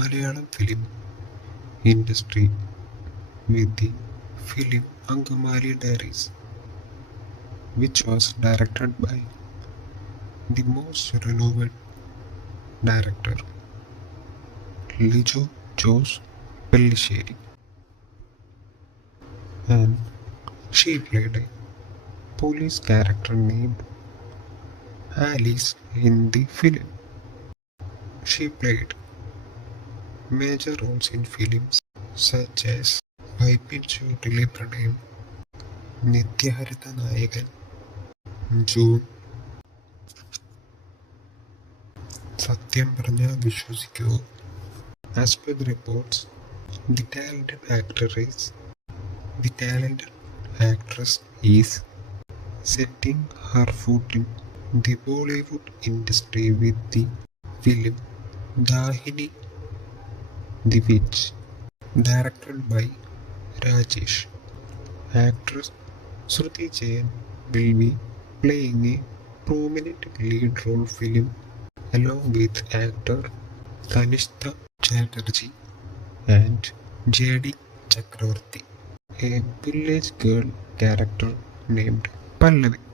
Malayalam film industry with the film Angamali Diaries, which was directed by the most renowned director Lijo Jose Pellisheri, and she played a police character named Alice in the film. She played major roles in films such as Vaipin Chutile Pranayam, Nityaharita Nayakan, June, Satyam Pranya Vishwasikyo. As per the reports, the talented actress is setting her foot in the Bollywood industry with the film Dahini the Witch, directed by Rajesh. Actress Shruti Jain will be playing a prominent lead role film along with actor Kanishta Chatterjee and J.D. Chakravarti, a village girl character named Pallavi.